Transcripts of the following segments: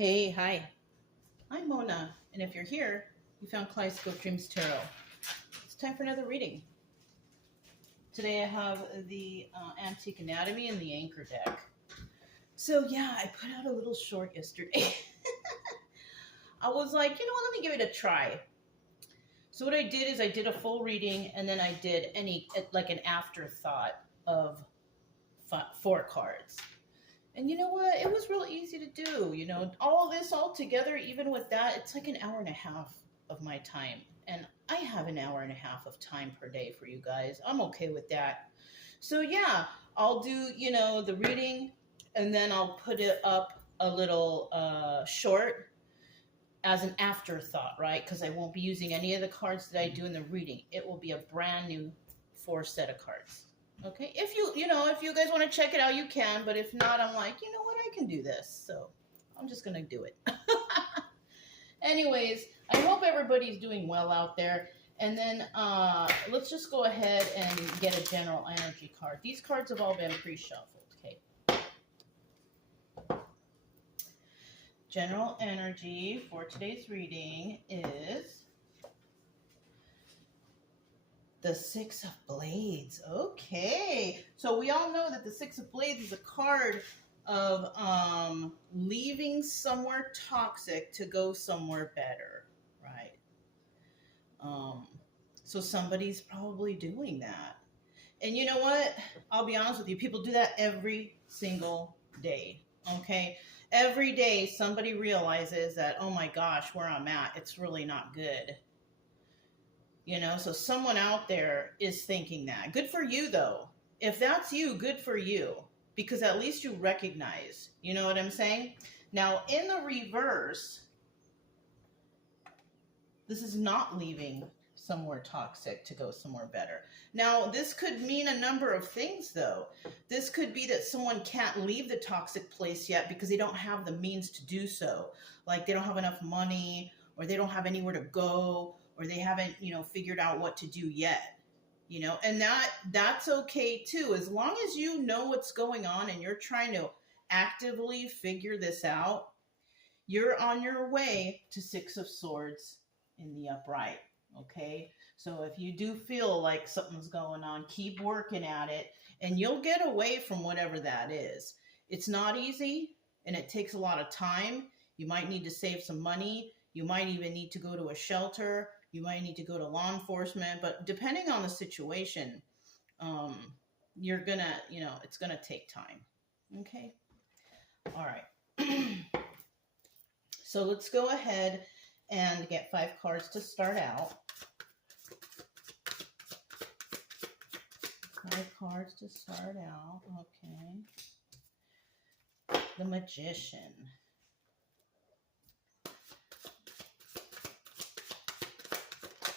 Hey, hi. I'm Mona, and if you're here, you found Kaleidoscope Dreams Tarot. It's time for another reading. Today I have the Antique Anatomy and the Anchor deck. So yeah, I put out a little short yesterday. I was like, let me give it a try. So what I did is I did a full reading, and then I did like an afterthought of four cards. And you know what? It was real easy to do. All this all together, even with that, it's like an hour and a half of my time. And I have an hour and a half of time per day for you guys. I'm okay with that. So yeah, I'll do, the reading, and then I'll put it up a little short as an afterthought, right? Because I won't be using any of the cards that I do in the reading. It will be a brand new four set of cards. Okay, if you guys want to check it out, you can. But if not, I'm like, you know what, I can do this. So I'm just gonna do it. Anyways, I hope everybody's doing well out there. And then let's just go ahead and get a general energy card. These cards have all been pre-shuffled. Okay. General energy for today's reading is the Six of Blades. Okay. So we all know that the Six of Blades is a card of leaving somewhere toxic to go somewhere better, right? So somebody's probably doing that. And you know what? I'll be honest with you. People do that every single day, okay? Every day somebody realizes that, oh my gosh, where I'm at, it's really not good. So someone out there is thinking that. Good for you, though. If that's you, good for you. Because at least you recognize. You know what I'm saying? Now, in the reverse, this is not leaving somewhere toxic to go somewhere better. Now, this could mean a number of things, though. This could be that someone can't leave the toxic place yet because they don't have the means to do so. Like they don't have enough money, or they don't have anywhere to go, or they haven't, figured out what to do yet. And that's okay too, as long as you know what's going on and you're trying to actively figure this out. You're on your way to Six of Swords in the upright. Okay, so if you do feel like something's going on, keep working at it, and you'll get away from whatever that is. It's not easy, and it takes a lot of time. You might need to save some money. You might even need to go to a shelter. You might need to go to law enforcement, but depending on the situation, you're gonna, it's gonna take time. Okay. All right. So let's go ahead and get 5 cards to start out. 5 cards to start out. Okay. The Magician.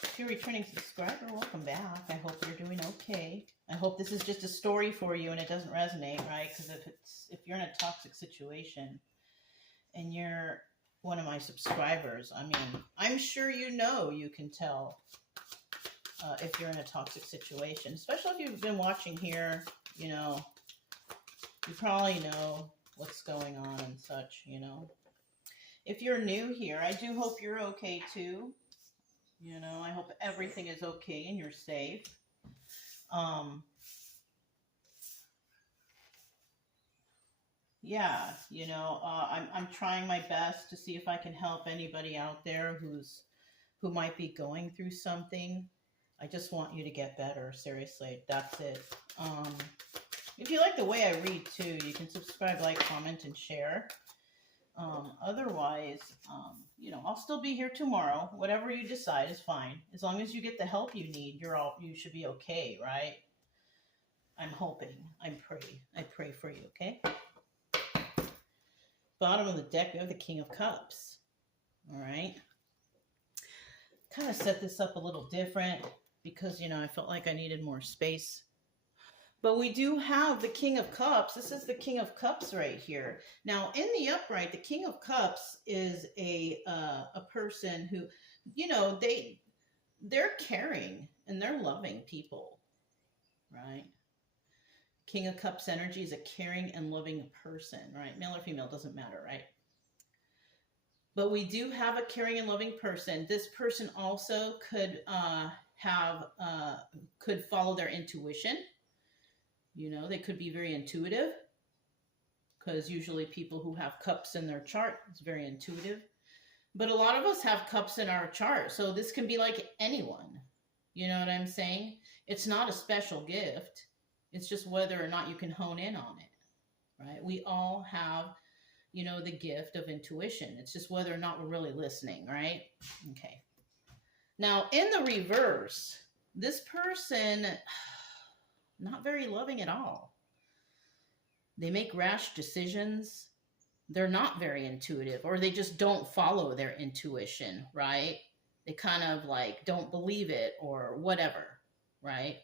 If you're a returning subscriber, welcome back. I hope you're doing okay. I hope this is just a story for you and it doesn't resonate, right? Because if you're in a toxic situation and you're one of my subscribers, I mean, I'm sure you can tell if you're in a toxic situation, especially if you've been watching here. You probably know what's going on and such. If you're new here, I do hope you're okay too. I hope everything is okay and you're safe. Yeah, I'm trying my best to see if I can help anybody out there who might be going through something. I just want you to get better. Seriously, that's it. If you like the way I read too, you can subscribe, like, comment, and share. Otherwise, I'll still be here tomorrow. Whatever you decide is fine. As long as you get the help you need, you should be okay, right? I'm hoping. I pray for you, okay? Bottom of the deck, we have the King of Cups. All right. Kind of set this up a little different because, I felt like I needed more space. But we do have the King of Cups. This is the King of Cups right here. Now, in the upright, the King of Cups is a person who, they're caring and they're loving people, right? King of Cups energy is a caring and loving person, right? Male or female, doesn't matter, right? But we do have a caring and loving person. This person also have could follow their intuition. You know, they could be very intuitive, because usually people who have cups in their chart is very intuitive. But a lot of us have cups in our chart, so this can be like anyone. You know what I'm saying? It's not a special gift. It's just whether or not you can hone in on it, right? We all have, you know, the gift of intuition. It's just whether or not we're really listening, right? Okay. Now, in the reverse, this person, not very loving at all. They make rash decisions. They're not very intuitive, or they just don't follow their intuition, right? They kind of like don't believe it or whatever, right?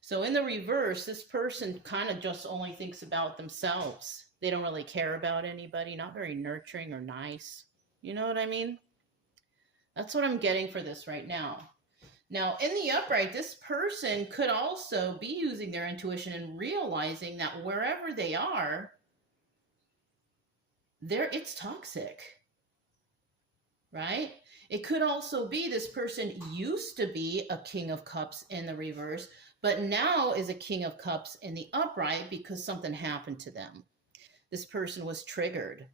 So in the reverse, this person kind of just only thinks about themselves. They don't really care about anybody, not very nurturing or nice. You know what I mean? That's what I'm getting for this right now. Now, in the upright, this person could also be using their intuition and realizing that wherever they are, it's toxic, right? It could also be this person used to be a King of Cups in the reverse, but now is a King of Cups in the upright because something happened to them. This person was triggered.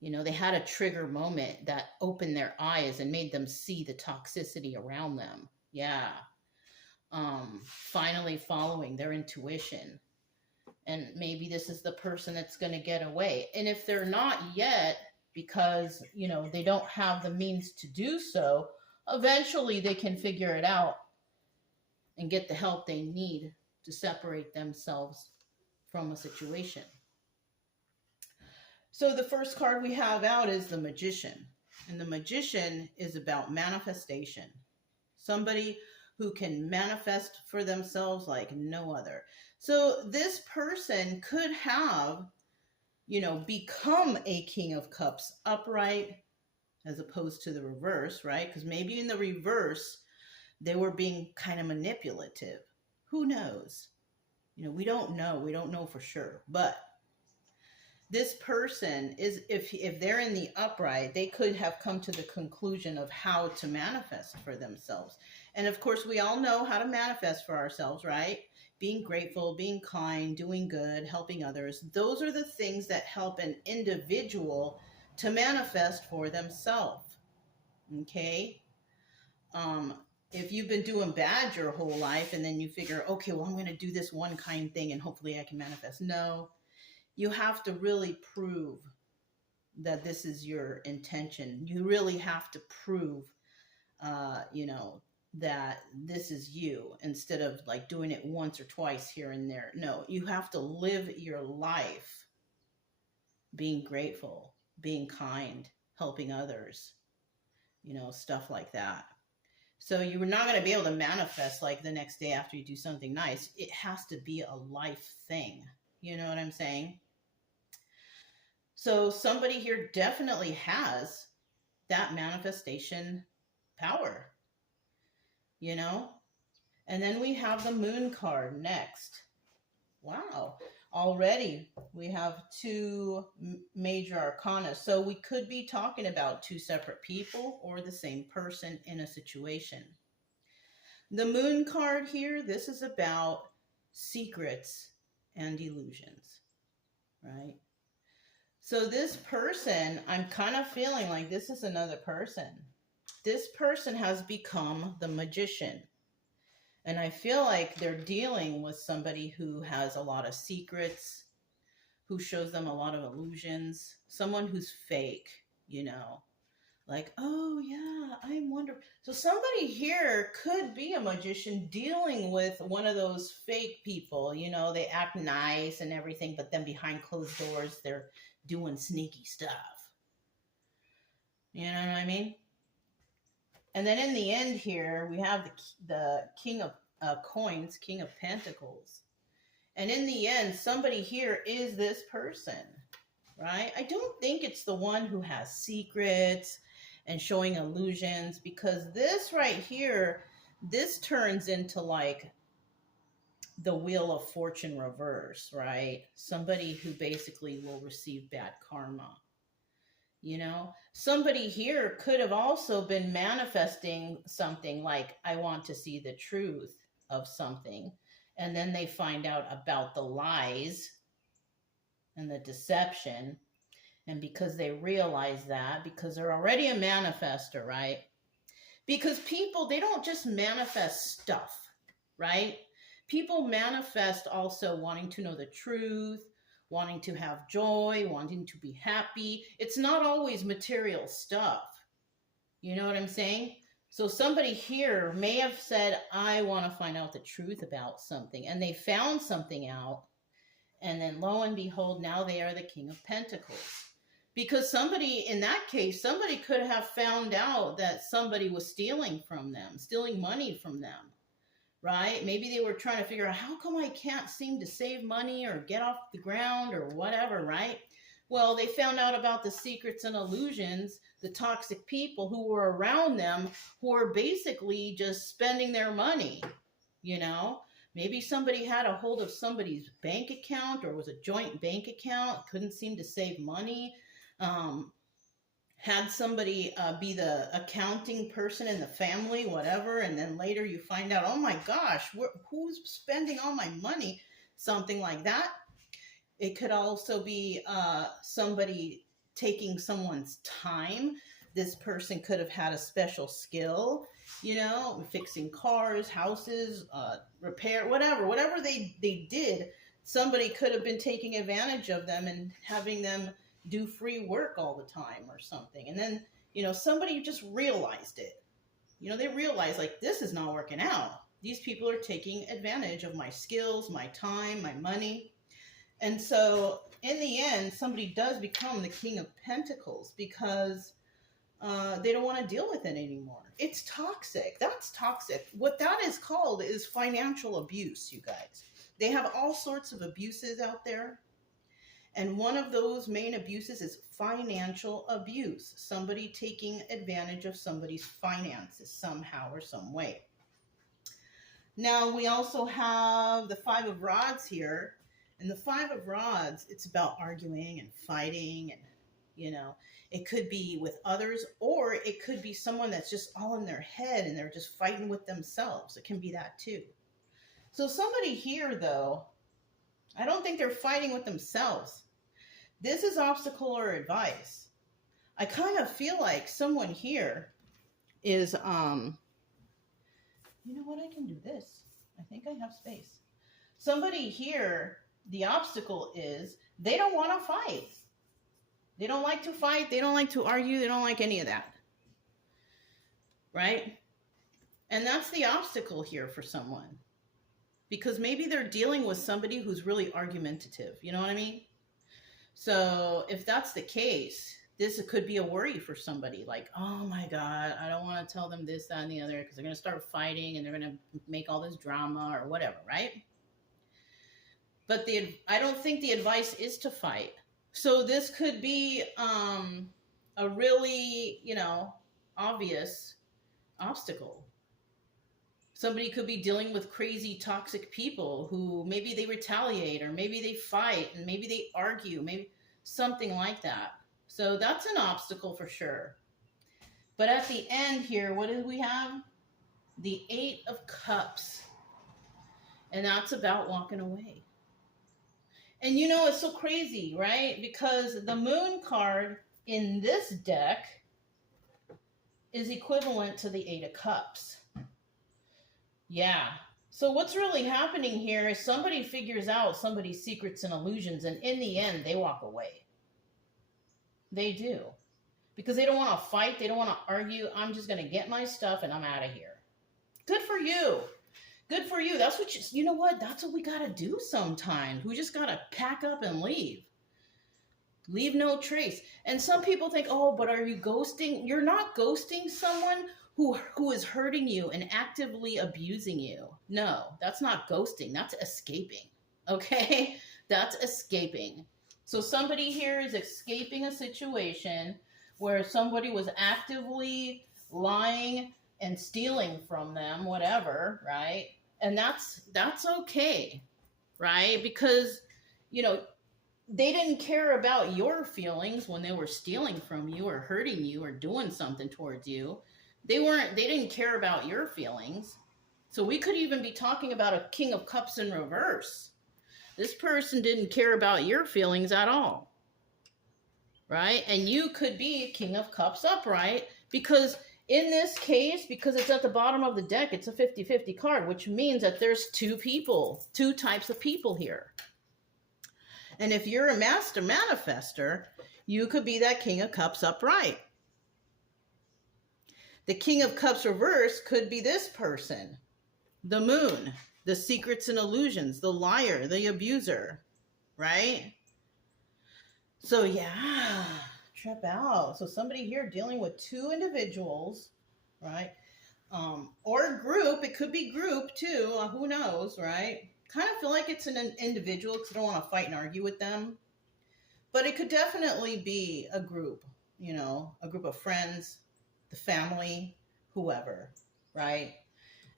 You know, they had a trigger moment that opened their eyes and made them see the toxicity around them. Yeah. Finally following their intuition. And maybe this is the person that's going to get away. And if they're not yet, because, you know, they don't have the means to do so, eventually they can figure it out and get the help they need to separate themselves from a situation. So the first card we have out is the Magician. And the Magician is about manifestation. Somebody who can manifest for themselves like no other. So this person could have, you know, become a King of Cups upright as opposed to the reverse, right? Because maybe in the reverse, they were being kind of manipulative. Who knows? You know, we don't know. We don't know for sure. But this person is, if they're in the upright, they could have come to the conclusion of how to manifest for themselves. And of course, we all know how to manifest for ourselves, right? Being grateful, being kind, doing good, helping others. Those are the things that help an individual to manifest for themselves. Okay? If you've been doing bad your whole life and then you figure, okay, well, I'm going to do this one kind thing and hopefully I can manifest. No. You have to really prove that this is your intention. You really have to prove, you know, that this is you instead of like doing it once or twice here and there. No, you have to live your life being grateful, being kind, helping others, you know, stuff like that. So you're not going to be able to manifest like the next day after you do something nice. It has to be a life thing. You know what I'm saying? So somebody here definitely has that manifestation power, you know? And then we have the Moon card next. Wow. Already we have two major arcana. So we could be talking about two separate people or the same person in a situation. The Moon card here, this is about secrets and illusions, right? So this person, I'm kind of feeling like this is another person. This person has become the Magician. And I feel like they're dealing with somebody who has a lot of secrets, who shows them a lot of illusions, someone who's fake, you know, like, oh yeah, I'm wondering. So somebody here could be a magician dealing with one of those fake people, you know, they act nice and everything, but then behind closed doors, they're doing sneaky stuff. You know what I mean? And then in the end here, we have the King of Coins, King of Pentacles. And in the end, somebody here is this person, right? I don't think it's the one who has secrets and showing illusions, because this right here, this turns into like the Wheel of Fortune reverse, right? Somebody who basically will receive bad karma. You know, somebody here could have also been manifesting something like, I want to see the truth of something. And then they find out about the lies and the deception. And because they realize that, because they're already a manifester, right? Because people, they don't just manifest stuff, right? People manifest also wanting to know the truth, wanting to have joy, wanting to be happy. It's not always material stuff. You know what I'm saying? So somebody here may have said, I want to find out the truth about something. And they found something out. And then lo and behold, now they are the King of Pentacles. Because somebody, in that case, somebody could have found out that somebody was stealing from them, stealing money from them, right? Maybe they were trying to figure out, how come I can't seem to save money or get off the ground or whatever, right? Well, they found out about the secrets and illusions, the toxic people who were around them, who were basically just spending their money, you know? Maybe somebody had a hold of somebody's bank account, or was a joint bank account, couldn't seem to save money. Had somebody be the accounting person in the family, whatever, and then later you find out, oh my gosh, who's spending all my money? Something like that. It could also be somebody taking someone's time. This person could have had a special skill, you know, fixing cars, houses, repair, whatever they did. Somebody could have been taking advantage of them and having them do free work all the time or something. And then, you know, somebody just realized it. You know, they realized, like, this is not working out. These people are taking advantage of my skills, my time, my money. And so in the end, somebody does become the King of Pentacles because they don't want to deal with it anymore. It's toxic. That's toxic. What that is called is financial abuse, you guys. They have all sorts of abuses out there. And one of those main abuses is financial abuse. Somebody taking advantage of somebody's finances somehow or some way. Now, we also have the Five of Rods here. And the Five of Rods, it's about arguing and fighting. And, you know, it could be with others, or it could be someone that's just all in their head and they're just fighting with themselves. It can be that too. So somebody here, though, I don't think they're fighting with themselves. This is obstacle or advice. I kind of feel like someone here is, you know what, I can do this. I think I have space. Somebody here, the obstacle is they don't want to fight. They don't like to fight. They don't like to argue. They don't like any of that. Right? And that's the obstacle here for someone. Because maybe they're dealing with somebody who's really argumentative. You know what I mean? So if that's the case, this could be a worry for somebody. Like, oh my God, I don't want to tell them this, that, and the other, because they're going to start fighting and they're going to make all this drama or whatever, right? But I don't think the advice is to fight. So this could be a really, you know, obvious obstacle. Somebody could be dealing with crazy, toxic people who maybe they retaliate, or maybe they fight, and maybe they argue, maybe something like that. So that's an obstacle for sure. But at the end here, what do we have? The Eight of Cups. And that's about walking away. And you know, it's so crazy, right? Because the Moon card in this deck is equivalent to the Eight of Cups. Yeah. So what's really happening here is somebody figures out somebody's secrets and illusions, and in the end, they walk away. They do. Because they don't want to fight. They don't want to argue. I'm just going to get my stuff and I'm out of here. Good for you. Good for you. That's what you know what? That's what we got to do sometimes. We just got to pack up and leave. Leave no trace. And some people think, oh, but are you ghosting? You're not ghosting someone who is hurting you and actively abusing you. No, that's not ghosting. That's escaping. Okay? That's escaping. So somebody here is escaping a situation where somebody was actively lying and stealing from them, whatever, right? And that's okay, right? Because, you know, they didn't care about your feelings when they were stealing from you or hurting you or doing something towards you. They didn't care about your feelings. So we could even be talking about a King of Cups in reverse. This person didn't care about your feelings at all. Right? And you could be King of Cups upright, because in this case, because it's at the bottom of the deck, it's a 50-50 card, which means that there's two types of people here. And if you're a master manifester, you could be that King of Cups upright. The King of Cups reverse could be this person, the Moon, the secrets and illusions, the liar, the abuser, right? So yeah, trip out. So somebody here dealing with two individuals, right? Or group. It could be group too. Who knows, right? Kind of feel like it's an individual because I don't want to fight and argue with them. But it could definitely be a group, a group of friends, the family, whoever, right?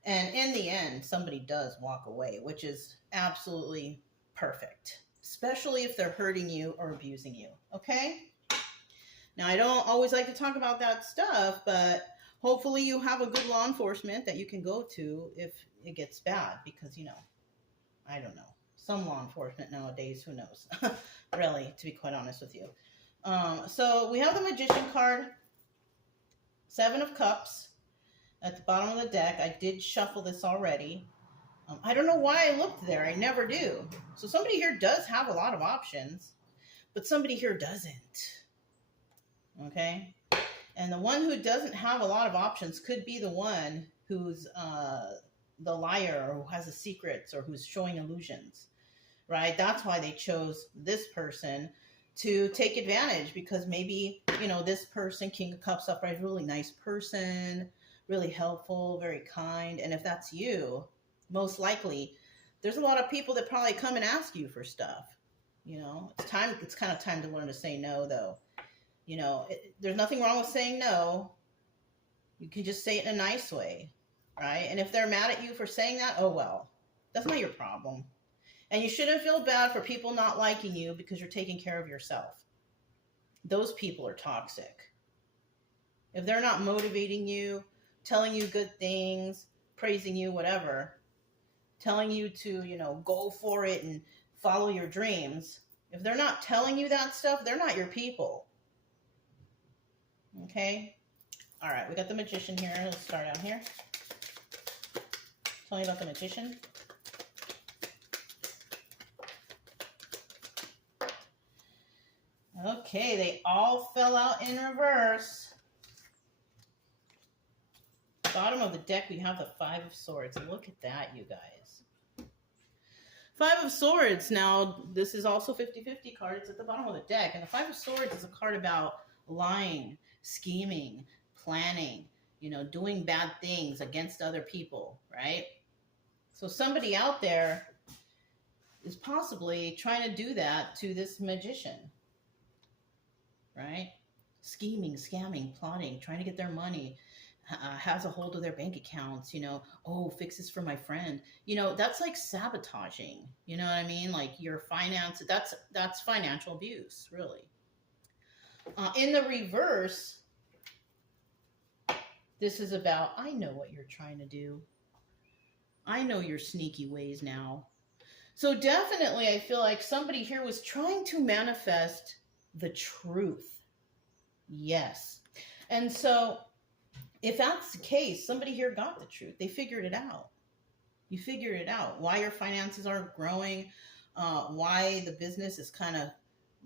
And in the end, somebody does walk away, which is absolutely perfect, especially if they're hurting you or abusing you, okay? Now, I don't always like to talk about that stuff, but hopefully you have a good law enforcement that you can go to if it gets bad, because, I don't know. Some law enforcement nowadays, who knows? Really, to be quite honest with you. So we have the Magician card, 7 of Cups at the bottom of the deck. I did shuffle this already. I don't know why I looked there. I never do. So somebody here does have a lot of options, but somebody here doesn't. Okay? And the one who doesn't have a lot of options could be the one who's the liar, or who has the secrets, or who's showing illusions, right? That's why they chose this person to take advantage, because maybe, this person, King of Cups upright, really nice person, really helpful, very kind. And if that's you, most likely there's a lot of people that probably come and ask you for stuff. It's kind of time to learn to say no, though. There's nothing wrong with saying no. You can just say it in a nice way, right? And if they're mad at you for saying that, oh well, that's not your problem. And you shouldn't feel bad for people not liking you, because you're taking care of yourself. Those people are toxic. If they're not motivating you, telling you good things, praising you, whatever, telling you to, go for it and follow your dreams, if they're not telling you that stuff, they're not your people. Okay? All right, we got the Magician here. Let's start out here. Tell me about the Magician. Okay, they all fell out in reverse. Bottom of the deck, we have the 5 of Swords. Look at that, you guys. 5 of Swords. Now, this is also 50-50 card. It's at the bottom of the deck. And the 5 of Swords is a card about lying, scheming, planning, doing bad things against other people, right? So somebody out there is possibly trying to do that to this Magician, right? Scheming, scamming, plotting, trying to get their money, has a hold of their bank accounts, fix this for my friend. That's like sabotaging, you know what I mean? Like your finance, that's financial abuse, really. In the reverse, this is about, I know what you're trying to do. I know your sneaky ways now. So definitely, I feel like somebody here was trying to manifest the truth. Yes. And so if that's the case, somebody here got the truth. They figured it out. You figured it out. Why your finances aren't growing, why the business is kind of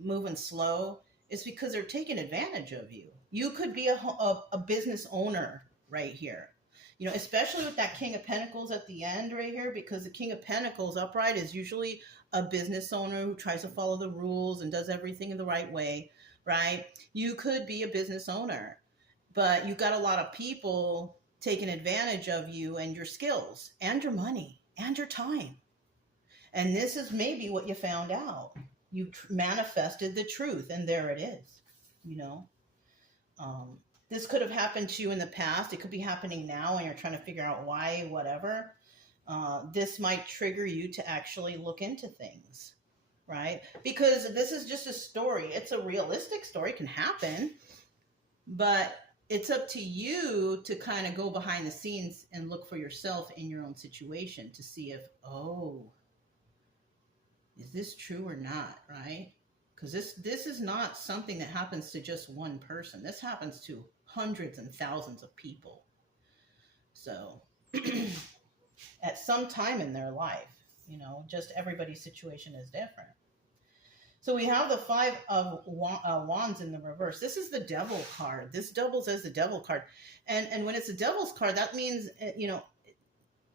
moving slow. It's because they're taking advantage of you. You could be a business owner right here. Especially with that King of Pentacles at the end right here, because the King of Pentacles upright is usually a business owner who tries to follow the rules and does everything in the right way, right? You could be a business owner, but you got a lot of people taking advantage of you and your skills and your money and your time. And this is maybe what you found out. You manifested the truth, and there it is, This could have happened to you in the past. It could be happening now, and you're trying to figure out why, whatever. This might trigger you to actually look into things, right? Because this is just a story. It's a realistic story, it can happen, but it's up to you to kind of go behind the scenes and look for yourself in your own situation to see if, oh, is this true or not, right? Because this is not something that happens to just one person. This happens to hundreds and thousands of people. So at some time in their life, just everybody's situation is different. So we have the Five of Wands in the reverse. This is the Devil card. This doubles as the Devil card. And when it's a Devil's card, that means,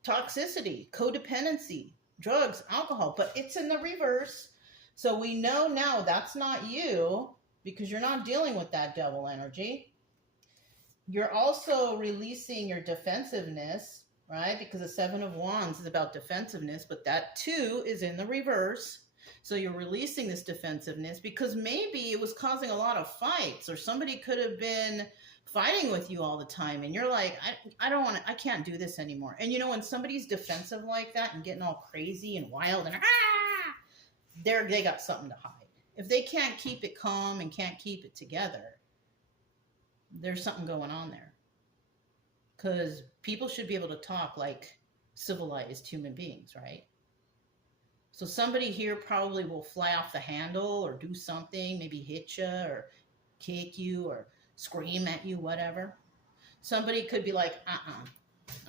toxicity, codependency, drugs, alcohol. But it's in the reverse. So we know now that's not you because you're not dealing with that devil energy. You're also releasing your defensiveness, right? Because the Seven of Wands is about defensiveness, but that too is in the reverse. So you're releasing this defensiveness because maybe it was causing a lot of fights, or somebody could have been fighting with you all the time. And you're like, I can't do this anymore. And when somebody's defensive like that and getting all crazy and wild and they got something to hide. If they can't keep it calm and can't keep it together, there's something going on there. Because people should be able to talk like civilized human beings, right? So somebody here probably will fly off the handle or do something, maybe hit you or kick you or scream at you, whatever. Somebody could be like,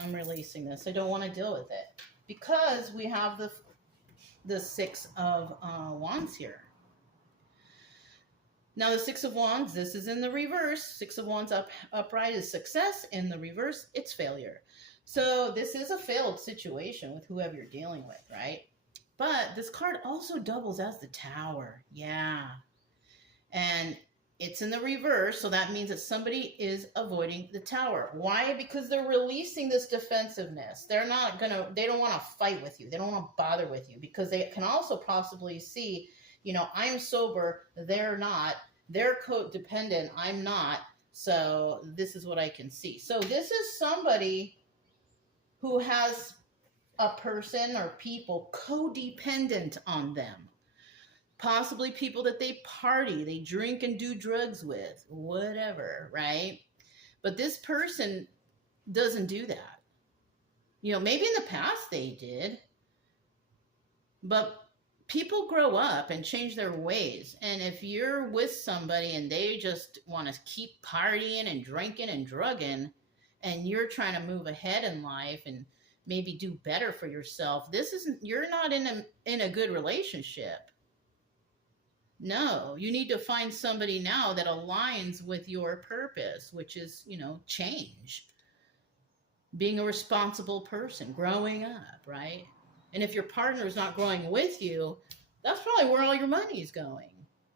I'm releasing this. I don't want to deal with it. Because we have the Six of Wands here. Now the Six of Wands, this is in the reverse. Six of Wands upright is success. In the reverse, it's failure. So this is a failed situation with whoever you're dealing with, right? But this card also doubles as the Tower. Yeah. And it's in the reverse, so that means that somebody is avoiding the Tower. Why? Because they're releasing this defensiveness. They don't want to fight with you. They don't want to bother with you because they can also possibly see, I'm sober, they're not. They're codependent, I'm not. So this is what I can see. So this is somebody who has a person or people codependent on them. Possibly people that they party, they drink and do drugs with, whatever, right? But this person doesn't do that. Maybe in the past they did, but people grow up and change their ways. And if you're with somebody and they just want to keep partying and drinking and drugging, and you're trying to move ahead in life and maybe do better for yourself, you're not in a good relationship. No, you need to find somebody now that aligns with your purpose, which is, change. Being a responsible person, growing up, right? And if your partner is not growing with you, that's probably where all your money is going.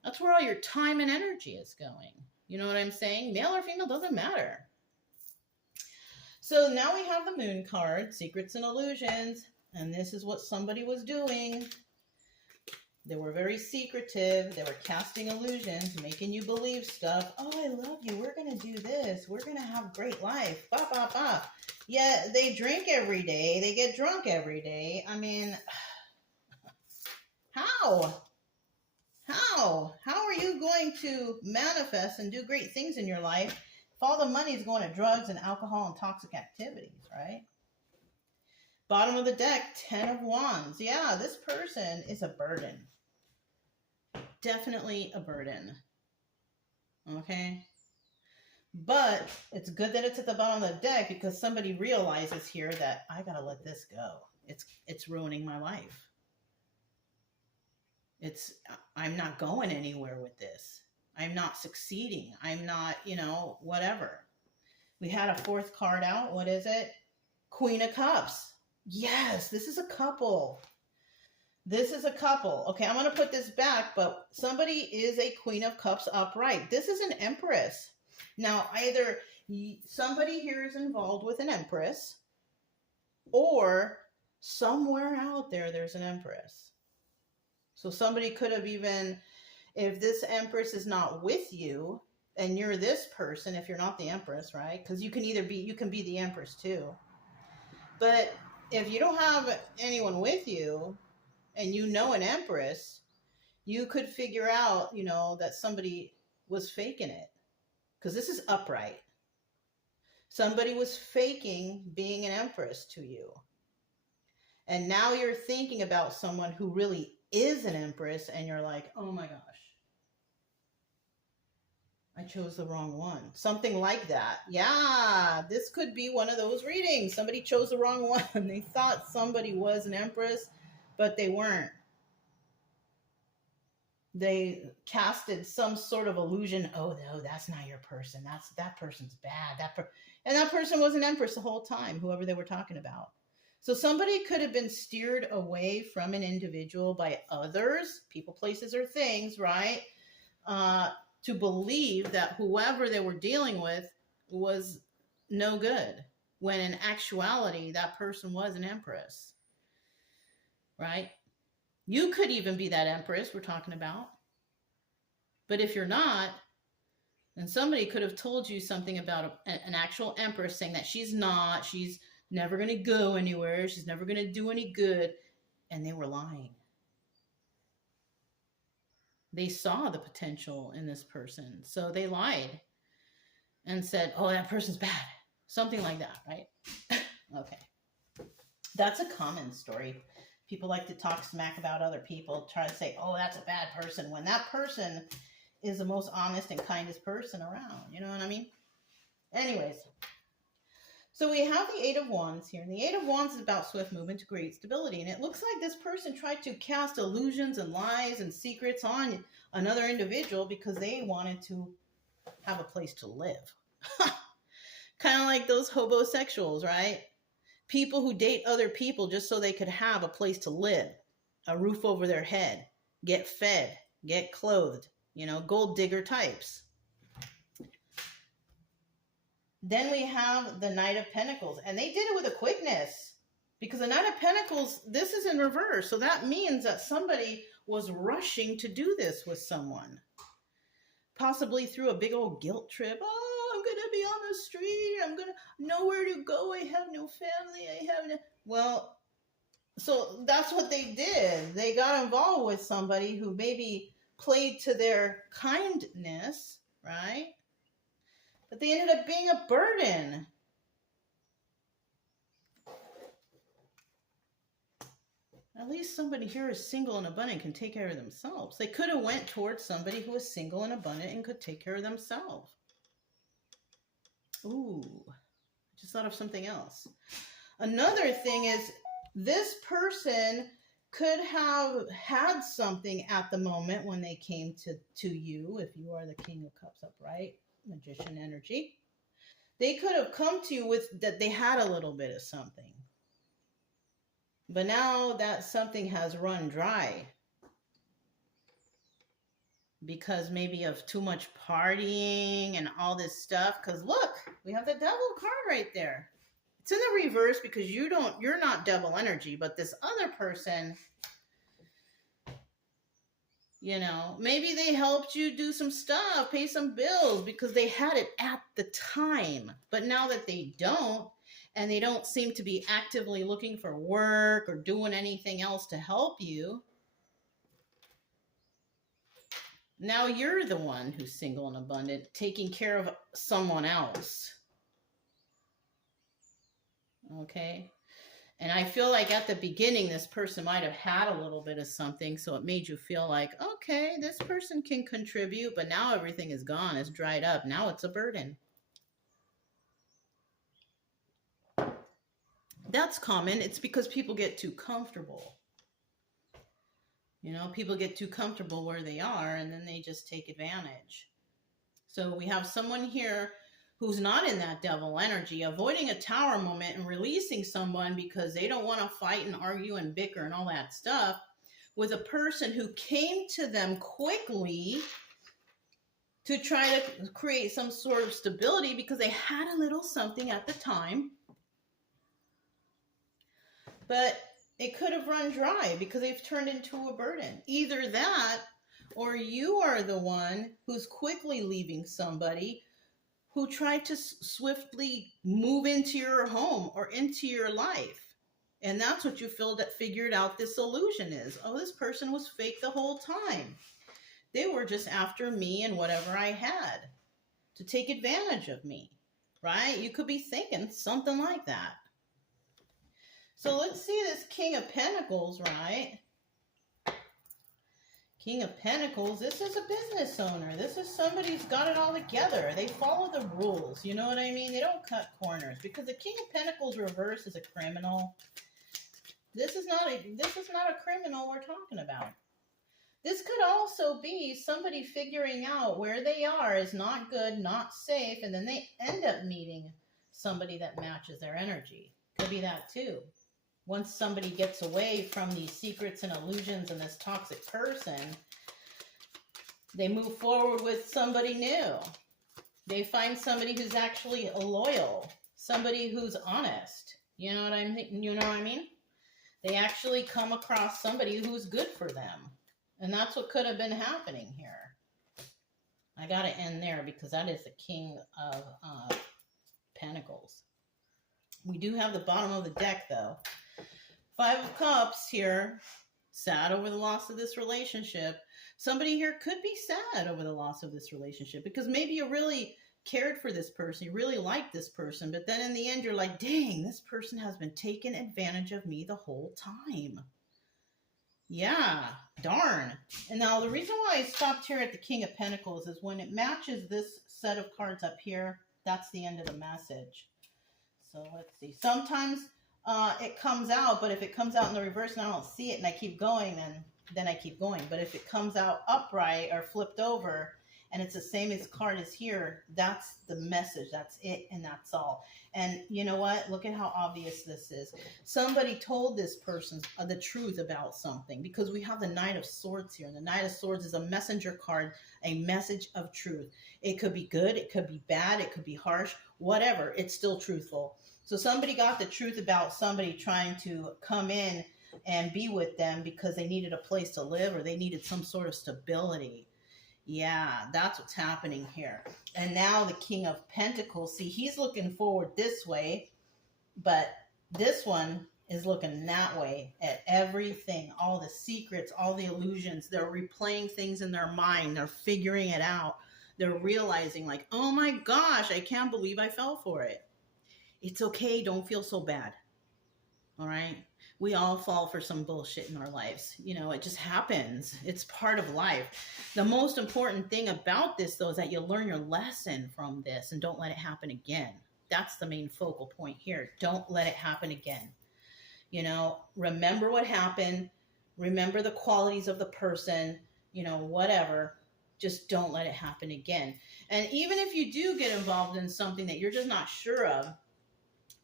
That's where all your time and energy is going. You know what I'm saying? Male or female, doesn't matter. So now we have the Moon card, Secrets and Illusions. And this is what somebody was doing. They were very secretive. They were casting illusions, making you believe stuff. Oh, I love you. We're going to do this. We're going to have a great life. Bah, bah, bah. Yeah, they drink every day. They get drunk every day. I mean, how? How are you going to manifest and do great things in your life if all the money is going to drugs and alcohol and toxic activities, right? Bottom of the deck, 10 of Wands. Yeah, this person is a burden. Definitely a burden. Okay? But it's good that it's at the bottom of the deck because somebody realizes here that I got to let this go. It's ruining my life. I'm not going anywhere with this. I'm not succeeding. I'm not, whatever. We had a fourth card out. What is it? Queen of Cups. Yes, this is a couple. This is a couple. Okay, I'm going to put this back, but somebody is a Queen of Cups upright. This is an Empress. Now, either somebody here is involved with an Empress, or somewhere out there's an Empress. So somebody could have even, if this Empress is not with you, and you're this person, if you're not the Empress, right? Because you can be the Empress too. But if you don't have anyone with you, and an Empress, you could figure out, that somebody was faking it. Because this is upright. Somebody was faking being an empress to you. And now you're thinking about someone who really is an empress, and you're like, oh my gosh, I chose the wrong one. Something like that. Yeah, this could be one of those readings. Somebody chose the wrong one. They thought somebody was an empress, but they weren't. They casted some sort of illusion. Oh, no, that's not your person. That person's bad. And that person was an empress the whole time, whoever they were talking about. So somebody could have been steered away from an individual by others, people, places, or things, right? To believe that whoever they were dealing with was no good, when in actuality, that person was an empress, right? You could even be that empress we're talking about. But if you're not, then somebody could have told you something about an actual empress, saying that she's never going to go anywhere, she's never going to do any good, and they were lying. They saw the potential in this person, so they lied and said, oh, that person's bad. Something like that, right? Okay. That's a common story. People like to talk smack about other people, try to say, oh, that's a bad person, when that person is the most honest and kindest person around. You know what I mean? Anyways, so we have the Eight of Wands here. And the Eight of Wands is about swift movement to create stability. And it looks like this person tried to cast illusions and lies and secrets on another individual because they wanted to have a place to live. Kind of like those hobosexuals, right? People who date other people just so they could have a place to live, a roof over their head, get fed, get clothed, gold digger types. Then we have the Knight of Pentacles, and they did it with a quickness, because the Knight of Pentacles, this is in reverse. So that means that somebody was rushing to do this with someone, possibly through a big old guilt trip. Oh, I'm going to be on the street. I'm going to nowhere to go. I have no family. Well, so that's what they did. They got involved with somebody who maybe played to their kindness, right? But they ended up being a burden. At least somebody here is single and abundant, can take care of themselves. They could have went towards somebody who was single and abundant and could take care of themselves. Ooh, I just thought of something else. Another thing is, this person could have had something at the moment when they came to you, if you are the King of Cups upright, Magician energy. They could have come to you with that they had a little bit of something. But now that something has run dry because maybe of too much partying and all this stuff. Because look, we have the Devil card right there. It's in the reverse because you're not double energy, but this other person, maybe they helped you do some stuff, pay some bills because they had it at the time. But now that they don't, and they don't seem to be actively looking for work or doing anything else to help you, now you're the one who's single and abundant, taking care of someone else. Okay? And I feel like at the beginning, this person might have had a little bit of something, so it made you feel like, okay, this person can contribute, but now everything is gone. It's dried up. Now it's a burden. That's common. It's because people get too comfortable. People get too comfortable where they are, and then they just take advantage. So we have someone here who's not in that devil energy, avoiding a tower moment and releasing someone because they don't want to fight and argue and bicker and all that stuff, with a person who came to them quickly to try to create some sort of stability because they had a little something at the time. But it could have run dry because they've turned into a burden. Either that, or you are the one who's quickly leaving somebody who tried to swiftly move into your home or into your life. And that's what you figured out this illusion is. Oh, this person was fake the whole time. They were just after me and whatever I had to take advantage of me, right? You could be thinking something like that. So let's see this King of Pentacles, right? King of Pentacles, this is a business owner. This is somebody who's got it all together. They follow the rules, you know what I mean? They don't cut corners, because the King of Pentacles reverse is a criminal. This is not a criminal we're talking about. This could also be somebody figuring out where they are is not good, not safe, and then they end up meeting somebody that matches their energy. Could be that too. Once somebody gets away from these secrets and illusions and this toxic person, they move forward with somebody new. They find somebody who's actually loyal, somebody who's honest. You know what I mean? They actually come across somebody who's good for them. And that's what could have been happening here. I got to end there because that is the King of Pentacles. We do have the bottom of the deck, though. Five of Cups here. Sad over the loss of this relationship. Somebody here could be sad over the loss of this relationship because maybe you really cared for this person. You really liked this person. But then in the end, you're like, dang, this person has been taking advantage of me the whole time. Yeah, darn. And now the reason why I stopped here at the King of Pentacles is when it matches this set of cards up here, that's the end of the message. So let's see. Sometimes it comes out, but if it comes out in the reverse and I don't see it and I keep going, then I keep going. But if it comes out upright or flipped over and it's the same as card as here, that's the message. That's it, and that's all. And you know what? Look at how obvious this is. Somebody told this person the truth about something, because we have the Knight of Swords here. And the Knight of Swords is a messenger card, a message of truth. It could be good, it could be bad, it could be harsh, whatever. It's still truthful. So somebody got the truth about somebody trying to come in and be with them because they needed a place to live or they needed some sort of stability. Yeah, that's what's happening here. And now the King of Pentacles, see, he's looking forward this way, but this one is looking that way at everything, all the secrets, all the illusions. They're replaying things in their mind. They're figuring it out. They're realizing like, oh my gosh, I can't believe I fell for it. It's okay. Don't feel so bad. All right. We all fall for some bullshit in our lives. You know, it just happens. It's part of life. The most important thing about this, though, is that you learn your lesson from this and don't let it happen again. That's the main focal point here. Don't let it happen again. You know, remember what happened. Remember the qualities of the person, you know, whatever. Just don't let it happen again. And even if you do get involved in something that you're just not sure of,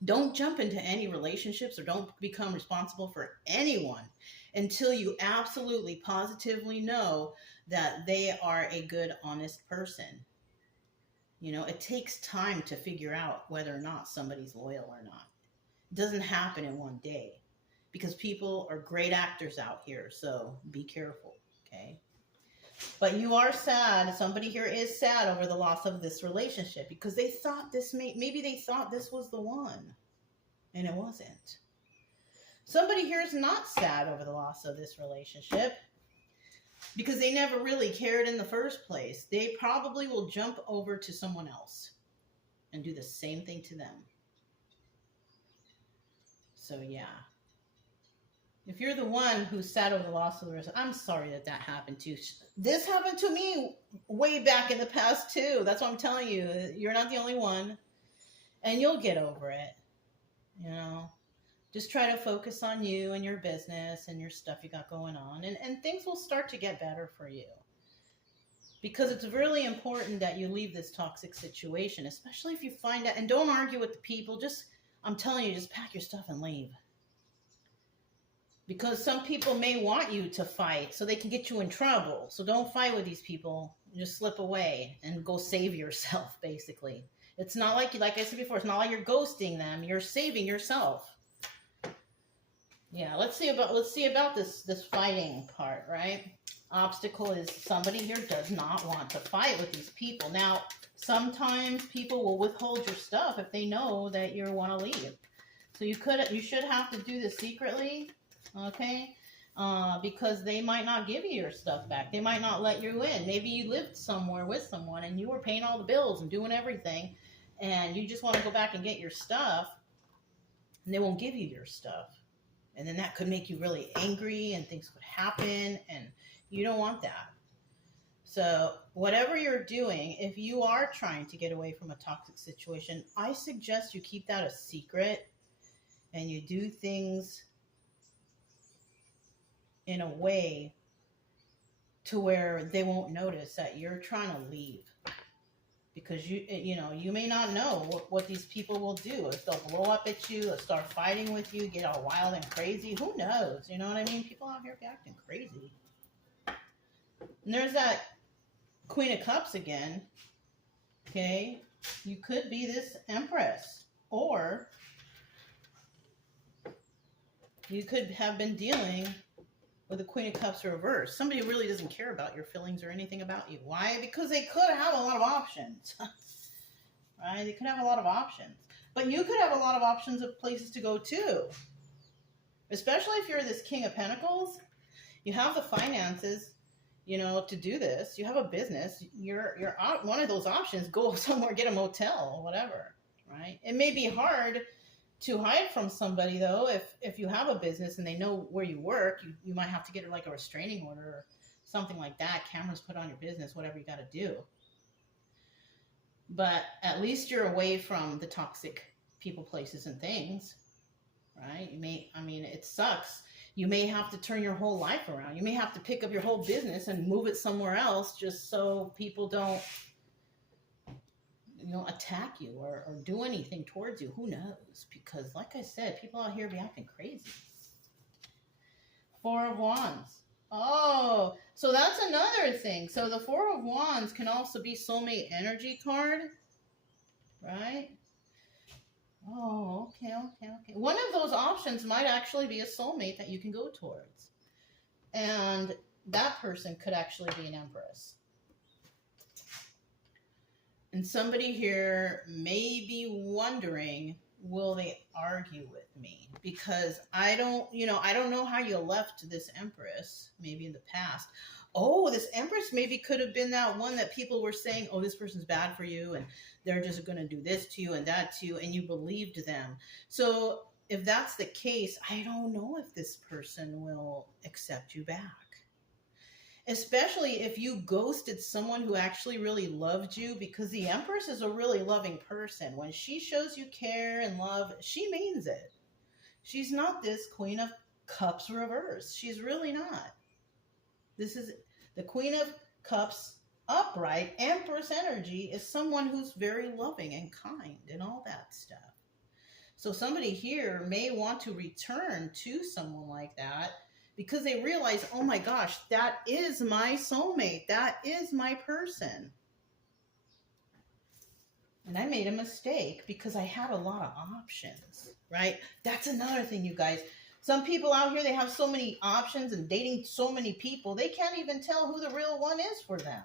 don't jump into any relationships or don't become responsible for anyone until you absolutely positively know that they are a good, honest person. You know, it takes time to figure out whether or not somebody's loyal or not. It doesn't happen in one day because people are great actors out here. So be careful, okay? But you are sad. Somebody here is sad over the loss of this relationship because they thought maybe they thought this was the one, and it wasn't. Somebody here is not sad over the loss of this relationship because they never really cared in the first place. They probably will jump over to someone else and do the same thing to them. So yeah. If you're the one who's sad over the loss of the relationship, I'm sorry that happened to you. This happened to me way back in the past too. That's what I'm telling you. You're not the only one. And you'll get over it. You know, just try to focus on you and your business and your stuff you got going on. And things will start to get better for you. Because it's really important that you leave this toxic situation, especially if you find out. And don't argue with the people. I'm telling you, just pack your stuff and leave. Because some people may want you to fight so they can get you in trouble. So don't fight with these people. Just slip away and go save yourself, basically. It's not like I said before, it's not like you're ghosting them. You're saving yourself. Yeah, let's see about this fighting part, right? Obstacle is somebody here does not want to fight with these people. Now, sometimes people will withhold your stuff if they know that you want to leave. So you should have to do this secretly, okay? Because they might not give you your stuff back. They might not let you in. Maybe you lived somewhere with someone and you were paying all the bills and doing everything, and you just want to go back and get your stuff, and they won't give you your stuff. And then that could make you really angry, and things could happen, and you don't want that. So whatever you're doing, if you are trying to get away from a toxic situation, I suggest you keep that a secret, and you do things in a way to where they won't notice that you're trying to leave. Because you may not know what these people will do. If they'll blow up at you, they'll start fighting with you, get all wild and crazy. Who knows? You know what I mean? People out here be acting crazy. And there's that Queen of Cups again. Okay? You could be this Empress. Or you could have been dealing with the Queen of Cups reversed. Somebody really doesn't care about your feelings or anything about you. Why? Because they could have a lot of options. Right? They could have a lot of options. But you could have a lot of options of places to go too. Especially if you're this King of Pentacles. You have the finances, to do this. You have a business. You're one of those options. Go somewhere, get a motel, or whatever. Right? It may be hard to hide from somebody, though. If you have a business and they know where you work, you might have to get like a restraining order or something like that. Cameras put on your business, whatever you got to do. But at least you're away from the toxic people, places, and things, right? It sucks. You may have to turn your whole life around. You may have to pick up your whole business and move it somewhere else just so people don't attack you or do anything towards you. Who knows? Because like I said, people out here be acting crazy. Four of Wands. Oh, so that's another thing. So the Four of Wands can also be soulmate energy card, right? Oh, okay. One of those options might actually be a soulmate that you can go towards. And that person could actually be an Empress. And somebody here may be wondering, will they argue with me? Because I don't know how you left this Empress, maybe in the past. Oh, this Empress maybe could have been that one that people were saying, oh, this person's bad for you, and they're just going to do this to you and that to you, and you believed them. So if that's the case, I don't know if this person will accept you back. Especially if you ghosted someone who actually really loved you, because the Empress is a really loving person. When she shows you care and love, she means it. She's not this Queen of Cups reverse. She's really not. This is the Queen of Cups upright. Empress energy is someone who's very loving and kind and all that stuff. So somebody here may want to return to someone like that, because they realize, oh my gosh, that is my soulmate. That is my person. And I made a mistake because I had a lot of options, right? That's another thing, you guys. Some people out here, they have so many options and dating so many people, they can't even tell who the real one is for them.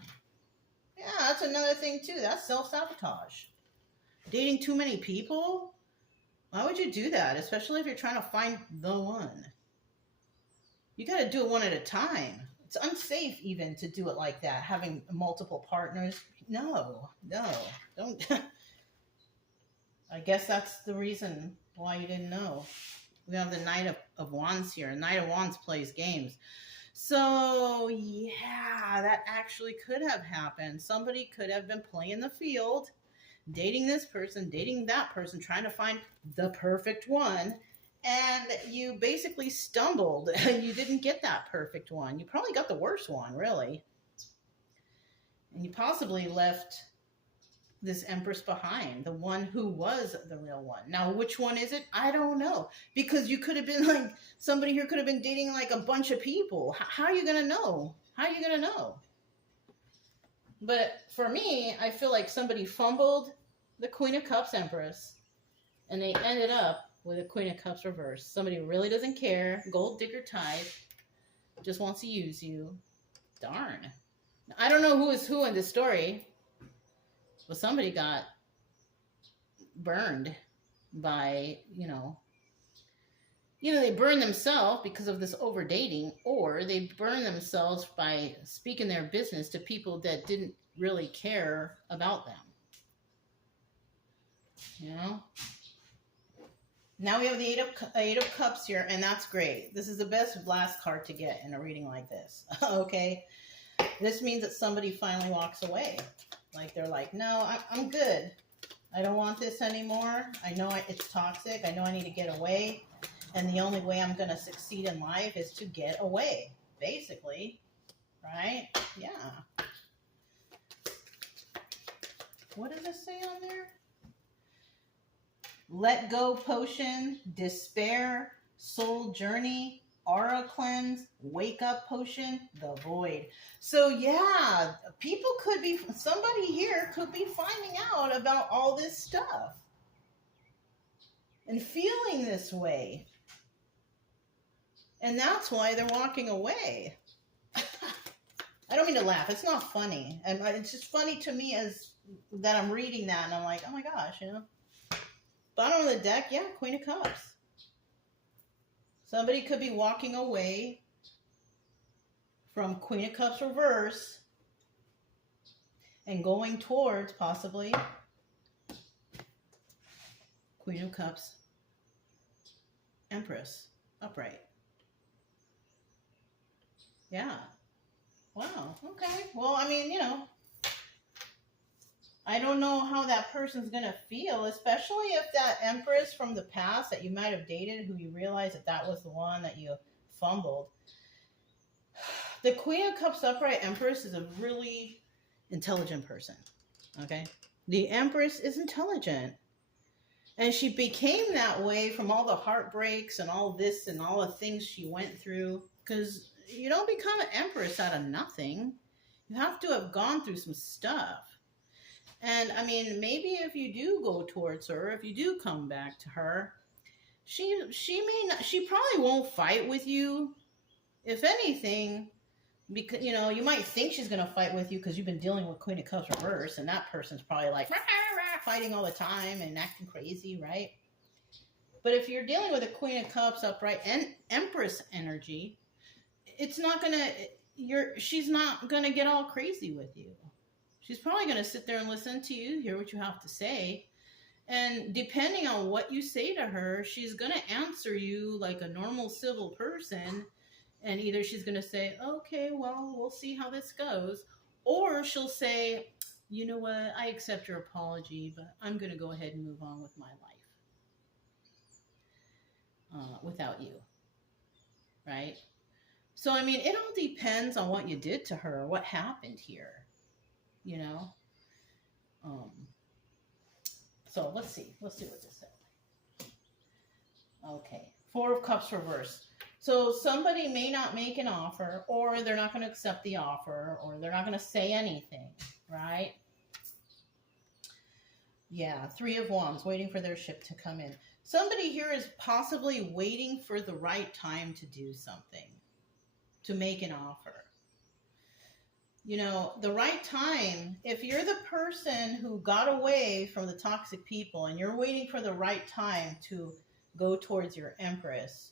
Yeah, that's another thing too. That's self-sabotage. Dating too many people? Why would you do that? Especially if you're trying to find the one. You got to do it one at a time. It's unsafe even to do it like that, having multiple partners. No, don't. I guess that's the reason why you didn't know. We have the Knight of Wands here. Knight of Wands plays games. So, yeah, that actually could have happened. Somebody could have been playing the field, dating this person, dating that person, trying to find the perfect one. And you basically stumbled and you didn't get that perfect one. You probably got the worst one, really. And you possibly left this Empress behind, the one who was the real one. Now, which one is it? I don't know. Because you could have been like, somebody here could have been dating like a bunch of people. How are you going to know? How are you going to know? But for me, I feel like somebody fumbled the Queen of Cups Empress and they ended up with a Queen of Cups reverse. Somebody really doesn't care. Gold digger type. Just wants to use you. Darn. I don't know who is who in this story. But somebody got burned by, they burn themselves because of this over dating, or they burn themselves by speaking their business to people that didn't really care about them. Now we have the Eight of Cups here, and that's great. This is the best last card to get in a reading like this. Okay? This means that somebody finally walks away. Like, they're like, no, I'm good. I don't want this anymore. I know it's toxic. I know I need to get away. And the only way I'm going to succeed in life is to get away, basically. Right? Yeah. What does it say on there? Let go potion, despair, soul journey, aura cleanse, wake up potion, the void. So yeah, somebody here could be finding out about all this stuff and feeling this way. And that's why they're walking away. I don't mean to laugh. It's not funny. And it's just funny to me as that I'm reading that and I'm like, oh my gosh, Bottom of the deck, yeah, Queen of Cups. Somebody could be walking away from Queen of Cups reverse and going towards possibly Queen of Cups Empress upright. Yeah. Wow. Okay. Well, I mean, I don't know how that person's going to feel, especially if that Empress from the past that you might have dated, who you realize that was the one that you fumbled. The Queen of Cups upright Empress is a really intelligent person, okay? The Empress is intelligent. And she became that way from all the heartbreaks and all this and all the things she went through. Because you don't become an Empress out of nothing. You have to have gone through some stuff. And I mean, maybe if you do go towards her, if you do come back to her, she probably won't fight with you. If anything, because you might think she's going to fight with you because you've been dealing with Queen of Cups reverse, and that person's probably like rah, rah, fighting all the time and acting crazy, right? But if you're dealing with a Queen of Cups upright and Empress energy, she's not going to get all crazy with you. She's probably going to sit there and listen to you, hear what you have to say. And depending on what you say to her, she's going to answer you like a normal civil person. And either she's going to say, okay, well, we'll see how this goes. Or she'll say, you know what, I accept your apology, but I'm going to go ahead and move on with my life without you. Right? So, I mean, it all depends on what you did to her, what happened here. So let's see what this says. Okay, Four of Cups reverse. So somebody may not make an offer, or they're not going to accept the offer, or they're not going to say anything, right? Yeah, Three of Wands, waiting for their ship to come in. Somebody here is possibly waiting for the right time to do something, to make an offer. The right time, if you're the person who got away from the toxic people and you're waiting for the right time to go towards your Empress,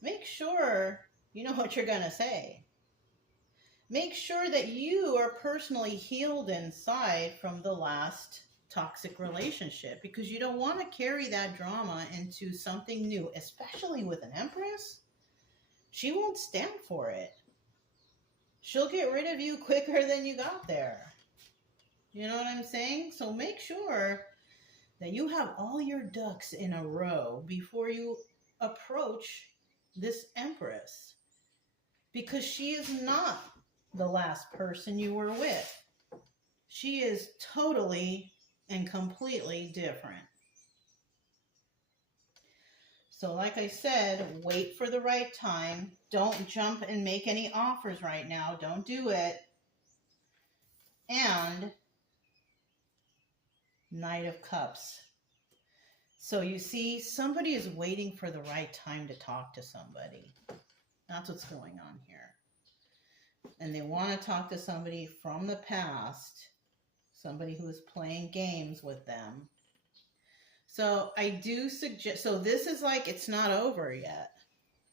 make sure you know what you're going to say. Make sure that you are personally healed inside from the last toxic relationship, because you don't want to carry that drama into something new, especially with an Empress. She won't stand for it. She'll get rid of you quicker than you got there. You know what I'm saying? So make sure that you have all your ducks in a row before you approach this Empress. Because she is not the last person you were with. She is totally and completely different. So like I said, wait for the right time. Don't jump and make any offers right now. Don't do it. And Knight of Cups. So you see, somebody is waiting for the right time to talk to somebody. That's what's going on here. And they want to talk to somebody from the past. Somebody who is playing games with them. So I do suggest, so this is like, it's not over yet.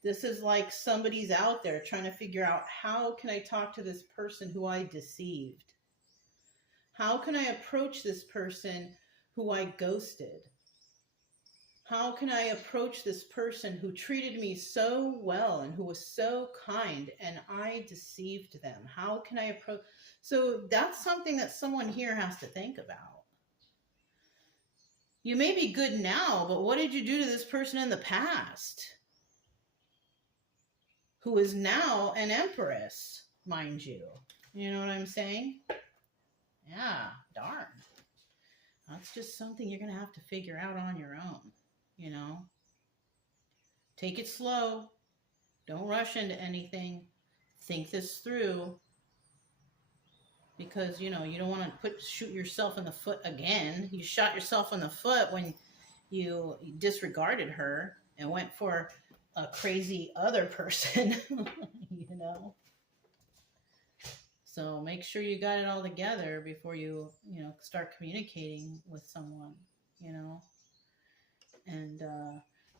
This is like somebody's out there trying to figure out, how can I talk to this person who I deceived? How can I approach this person who I ghosted? How can I approach this person who treated me so well and who was so kind and I deceived them? How can I approach? So that's something that someone here has to think about. You may be good now, but what did you do to this person in the past? Who is now an empress, mind you. You know what I'm saying? Yeah, darn. That's just something you're going to have to figure out on your own, you know. Take it slow. Don't rush into anything. Think this through. Because, you know, you don't want to shoot yourself in the foot again. You shot yourself in the foot when you disregarded her and went for a crazy other person, you know. So make sure you got it all together before you know, start communicating with someone, you know. And,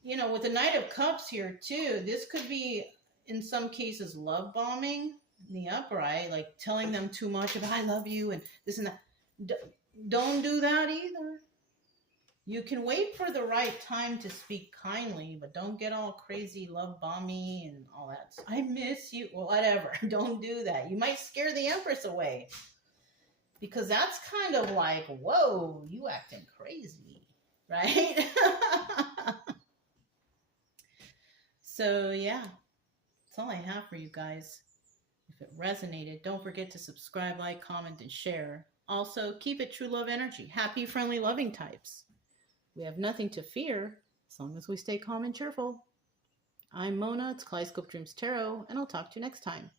you know, with the Knight of Cups here too, this could be in some cases love bombing in the upright, like telling them too much about I love you and this and that. Don't do that either. You can wait for the right time to speak kindly, but don't get all crazy love bomby and all that. I miss you. Well, whatever. Don't do that. You might scare the Empress away. Because that's kind of like, whoa, you acting crazy. Right? So, yeah. That's all I have for you guys. If it resonated, don't forget to subscribe, like, comment, and share. Also, keep it true love energy. Happy, friendly, loving types. We have nothing to fear as long as we stay calm and cheerful. I'm Mona, it's Kaleidoscope Dreams Tarot, and I'll talk to you next time.